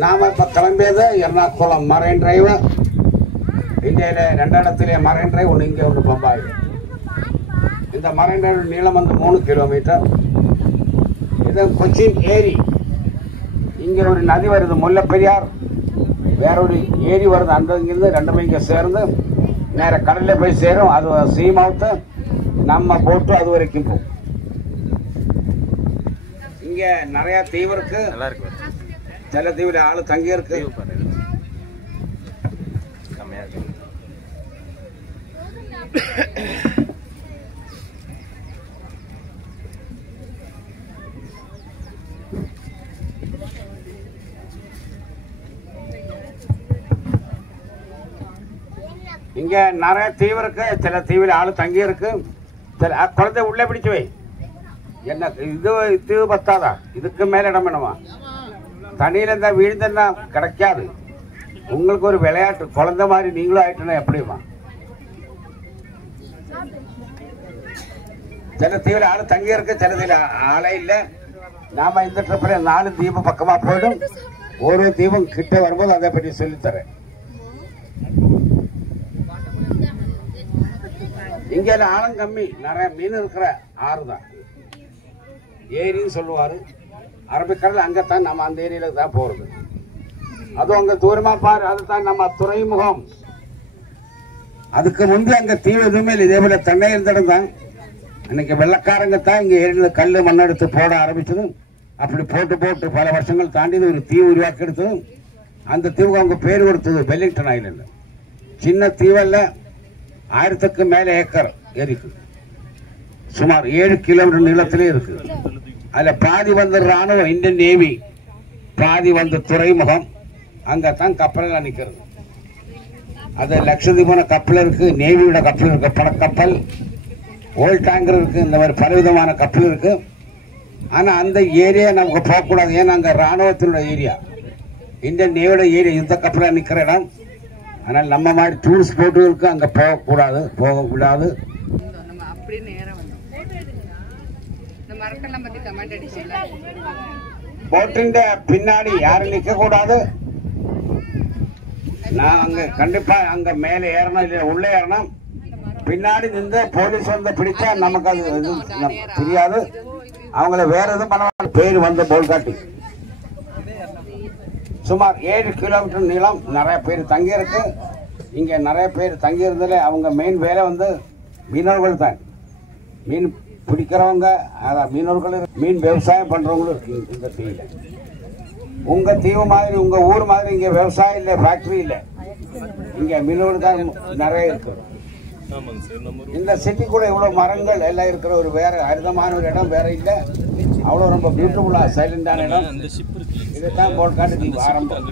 நாம இப்ப கிளம்பியது Ernakulam marine drive. இந்தியாவில 2 இடத்துல மரைன் டிரைவ், ஒன்று இங்கே ஒன்று பம்பாய். இந்த மரைன் டிரைவ் நீளம் வந்து 3 கிலோமீட்டர். இது கொச்சின் ஏரி. இங்க ஒரு நதி வருது முல்லைப்பெரியார், வேற ஒரு ஏரி வருது. அந்த இங்கிருந்து ரெண்டுமே இங்க சேர்ந்து நேர கடல்ல போய் சேரும். அது சீமவுத்து, நம்ம போட்டு அது வரைக்கும் போகும். இங்க நிறைய தீவு இருக்கு. சில தீவுல ஆளு தங்கி இருக்கு. இங்க நிறைய தீவு இருக்கு. சில தீவுல ஆளு தங்கி இருக்கு. சில குழந்தை உள்ள பிடிச்சு வை. என்ன இது தீவு பத்தாதா? இதுக்கு மேல இடம் வேணுமா? தண்ணியில இருந்தா வீழ்ந்தா கிடைக்காது. உங்களுக்கு ஒரு விளையாட்டு, குழந்தை மாதிரி நீங்களும் ஆயிட்டுனா எப்படிமா? சில தீவுல ஆளு தங்கி இருக்கு, சில தீவுல ஆளே இல்ல. நாம இந்த ட்ரிப்ல 4 தீவு பக்கமா போயிடும். ஒரு தீபம் கிட்ட வரும்போது அதை பற்றி சொல்லித்தரேன். இங்க ஆழம் கம்மி, நிறைய மீன் இருக்கிற ஆறு தான் ஏரின்னு சொல்லுவாரு. அரபிக்கடல் அங்கத்தான், நம்ம அந்த ஏரியில தான் போறது. அதுவும் அங்க தூரமா பாரு, அதுதான் நம்ம துறைமுகம். அதுக்கு முன்பு அங்க தீவு எதுவுமே இல்லை. இதே போல தண்ணை இருந்த இடம் தான். இன்னைக்கு வெள்ளக்காரங்க தான் இங்க ஏரியில கல்லு மண் எடுத்து போட ஆரம்பிச்சது. அப்படி போட்டு போட்டு பல வருஷங்கள் தாண்டி ஒரு தீவு உருவாக்கி எடுத்தது. அந்த தீவுக்கு அவங்க பேர் கொடுத்தது வெல்லிங்டன் ஐலண்ட். சின்ன தீவல்ல, 1000க்கு மேல ஏக்கர் இருக்கு. சுமார் 7 கிலோமீட்டர் நீளத்திலே இருக்கு. அதுல பாதி வந்து ராணுவம், இந்தியன் நேவி, பாதி வந்து துறைமுகம். அங்கத்தான் கப்பல் நிக்கிறது. அது லட்சதீபான கப்பல் இருக்கு, நேவியோட கப்பல் இருக்கு, படக்கப்பல், ஓல்ட் டேங்கர் இருக்கு, இந்த மாதிரி பலவிதமான கப்பல் இருக்கு. ஆனா அந்த ஏரியா நமக்கு போகக்கூடாது. ஏன்னா அங்க ராணுவத்தினோட ஏரியா, இந்தியன் நேவியோட ஏரியா, யுத்த கப்பலா நிக்கிற இடம். அதனால நம்ம மாதிரி டூரிஸ்ட் போட்டுகளுக்கு அங்க போகக்கூடாது, போக விடாது. போட்டின் பின்னாடி யாரும் நிக்க கூடாது. நான் அங்க கண்டிப்பா அங்க மேல ஏறணும், இல்ல உள்ள ஏறணும். பின்னாடி நின்று போலீஸ் வந்து பிடிச்சா நமக்கு அது எதுவும் தெரியாது. அவங்கள வேற எதுவும் பண்ண பேர் வந்து போல் காட்டி. சுமார் 7 கிலோமீட்டர் நீளம். நிறைய பேர் தங்கி இருக்கு. இங்க நிறைய பேர் தங்கி இருந்ததுல அவங்க மெயின் வேலை வந்து மீனவர்கள் தான். மீன் பிடிக்கிறவங்க, மீனவர்கள், மீன் விவசாயம் பண்றவங்களும் இருக்கு இந்த தீவுல. உங்க தீவு மாதிரி, உங்க ஊர் மாதிரி இங்க விவசாயம் இல்ல, ஃபேக்டரி இல்ல. இங்க மீனவர்கள் தான் நிறைய இருக்கு. இந்த சிட்டி கூட இவ்வளவு மரங்கள் எல்லாம் இருக்கிற ஒரு வேற அரிதமான ஒரு இடம் வேற இல்ல. அவ்வளவு ரொம்ப பியூட்டிஃபுல்லா சைலண்டான இடம். இதுதான் போல் காட்டு ஆரம்பம்.